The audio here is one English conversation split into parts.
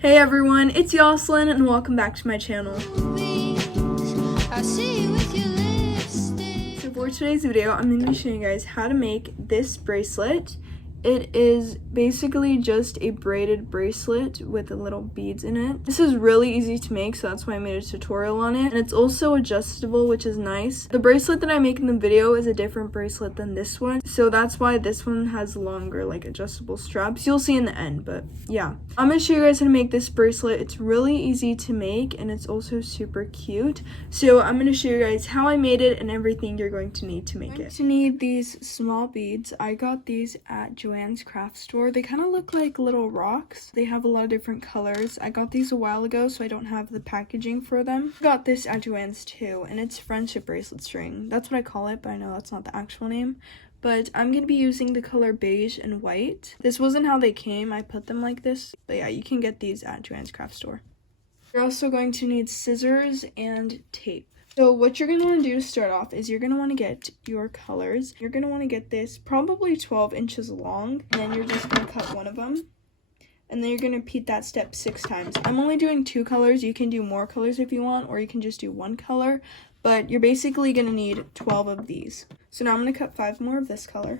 Hey everyone, it's Yoselin and welcome back to my channel. So for today's video, I'm going to be showing you guys how to make this bracelet. It is basically just a braided bracelet with little beads in it. This is really easy to make, so that's why I made a tutorial on it. And it's also adjustable, which is nice. The bracelet that I make in the video is a different bracelet than this one, so that's why this one has longer, like, adjustable straps. You'll see in the end, but yeah. I'm going to show you guys how to make this bracelet. It's really easy to make, and it's also super cute. So I'm going to show you guys how I made it and everything you're going to need to make it. You're going to need these small beads. I got these at Joann's craft store. They kind of look like little rocks. They have a lot of different colors. I got these a while ago, so I don't have the packaging for them. I got this at Joann's too, and it's friendship bracelet string. That's what I call it, but I know that's not the actual name. But I'm going to be using the color beige and white. This wasn't how they came. I put them like this. But yeah, you can get these at Joann's craft store. You're also going to need scissors and tape. So what you're going to want to do to start off is you're going to want to get your colors. You're going to want to get this probably 12 inches long. And then you're just going to cut one of them. And then you're going to repeat that step 6 times. I'm only doing 2 colors. You can do more colors if you want, or you can just do 1 color. But you're basically going to need 12 of these. So now I'm going to cut 5 more of this color.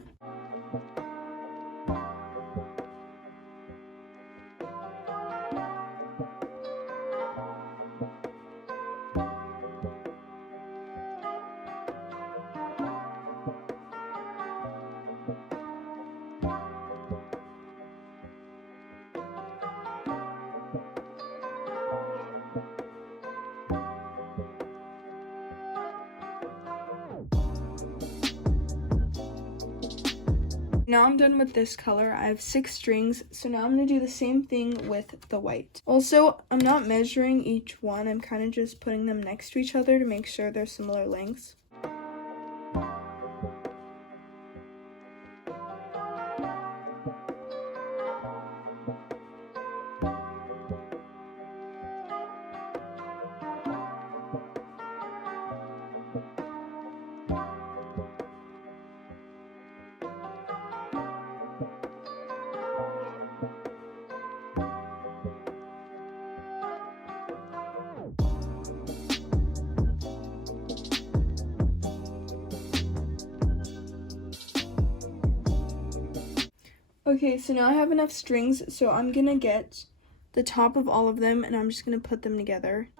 Now I'm done with this color. I have 6 strings, so now I'm going to do the same thing with the white. Also, I'm not measuring each one. I'm kind of just putting them next to each other to make sure they're similar lengths. Okay, so now I have enough strings, so I'm gonna get the top of all of them and I'm just gonna put them together.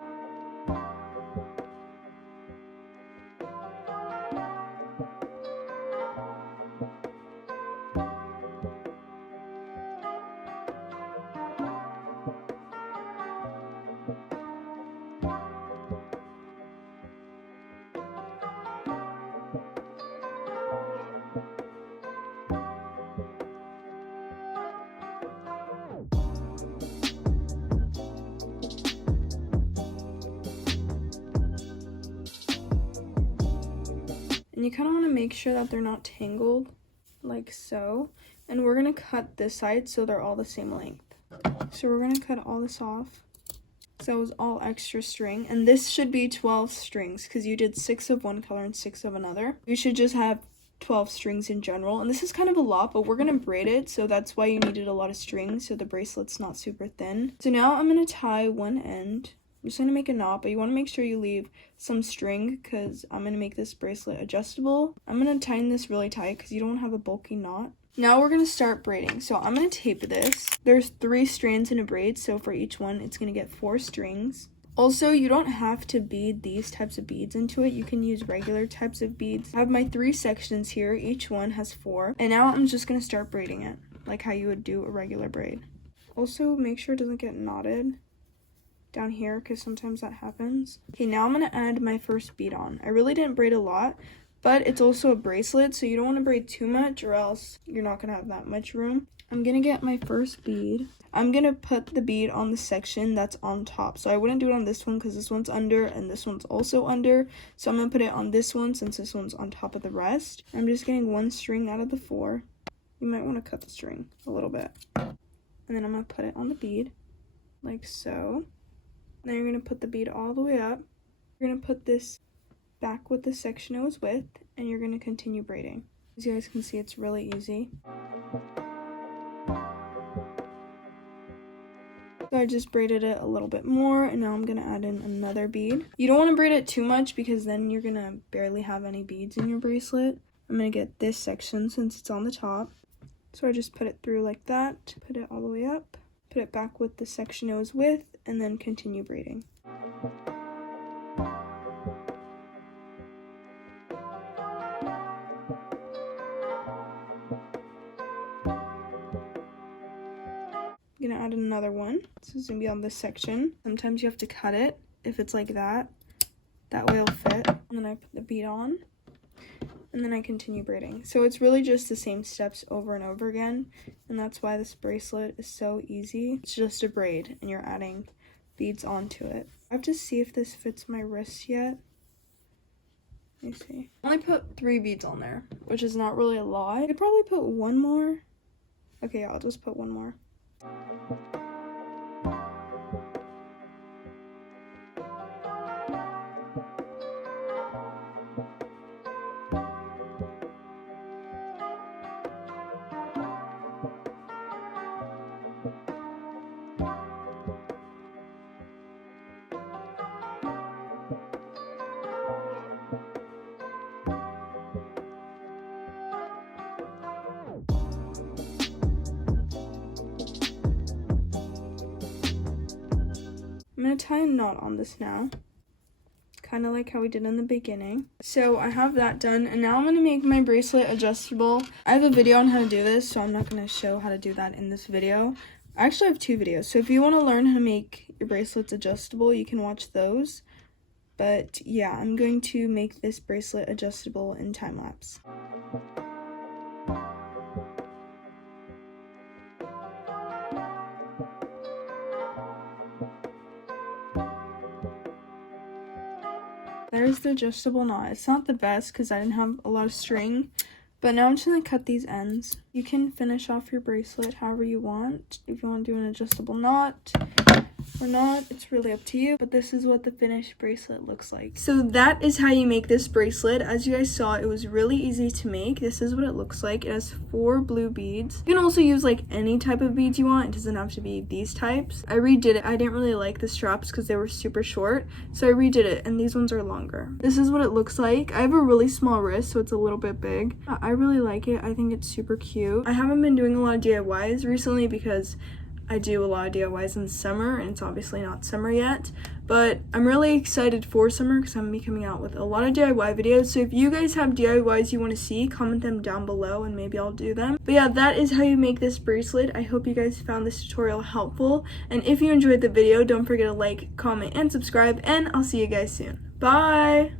And you kind of want to make sure that they're not tangled, like so. And we're going to cut this side so they're all the same length. So we're going to cut all this off. So it was all extra string. And this should be 12 strings because you did 6 of one color and 6 of another. You should just have 12 strings in general. And this is kind of a lot, but we're going to braid it. So that's why you needed a lot of strings so the bracelet's not super thin. So now I'm going to tie one end. I'm just going to make a knot, but you want to make sure you leave some string because I'm going to make this bracelet adjustable. I'm going to tighten this really tight because you don't have a bulky knot. Now we're going to start braiding. So I'm going to tape this. There's 3 strands in a braid, so for each one, it's going to get 4 strings. Also, you don't have to bead these types of beads into it. You can use regular types of beads. I have my 3 sections here. Each one has 4. And now I'm just going to start braiding it, like how you would do a regular braid. Also, make sure it doesn't get knotted down here because sometimes that happens. Okay, now I'm going to add my first bead on. I really didn't braid a lot, but it's also a bracelet, so you don't want to braid too much or else you're not going to have that much room. I'm going to get my first bead. I'm going to put the bead on the section that's on top. So I wouldn't do it on this one because this one's under and this one's also under. So I'm going to put it on this one since this one's on top of the rest. I'm just getting 1 string out of the 4. You might want to cut the string a little bit. And then I'm going to put it on the bead like so. Then you're going to put the bead all the way up. You're going to put this back with the section it was with, and you're going to continue braiding. As you guys can see, it's really easy. So So I just braided it a little bit more, and now I'm gonna add in another bead. You don't want to braid it too much because then you're gonna barely have any beads in your bracelet. I'm gonna get this section since it's on the top. So I just put it through like that, put it all the way up, put it back with the section it was with, and then continue braiding. I'm gonna add another one. This is gonna be on this section. Sometimes you have to cut it if it's like that. That way it'll fit. And then I put the bead on, and then I continue braiding. So it's really just the same steps over and over again, and that's why this bracelet is so easy. It's just a braid, and you're adding beads onto it. I have to see if this fits my wrist yet. Let me see. I only put 3 beads on there, which is not really a lot. I could probably put one more. Okay, I'll just put one more. I'm going to tie a knot on this now, kind of like how we did in the beginning. So I have that done, and now I'm going to make my bracelet adjustable. I have a video on how to do this, so I'm not going to show how to do that in this video. I actually have 2 videos, so if you want to learn how to make your bracelets adjustable, you can watch those. But yeah, I'm going to make this bracelet adjustable in time lapse. There's the adjustable knot. It's not the best because I didn't have a lot of string, but now I'm just going to cut these ends. You can finish off your bracelet however you want. If you want to do an adjustable knot or not, it's really up to you, but this is what the finished bracelet looks like. So that is how you make this bracelet. As you guys saw, it was really easy to make. This is what it looks like. It has 4 blue beads. You can also use like any type of beads you want. It doesn't have to be these types. I redid it. I didn't really like the straps because they were super short, so I redid it, and these ones are longer. This is what it looks like. I have a really small wrist, so it's a little bit big. I really like it. I think it's super cute. I haven't been doing a lot of DIYs recently because I do a lot of DIYs in summer, and it's obviously not summer yet, but I'm really excited for summer because I'm going to be coming out with a lot of DIY videos. So if you guys have DIYs you want to see, comment them down below and maybe I'll do them. But yeah, that is how you make this bracelet. I hope you guys found this tutorial helpful, and if you enjoyed the video, don't forget to like, comment, and subscribe, and I'll see you guys soon. Bye!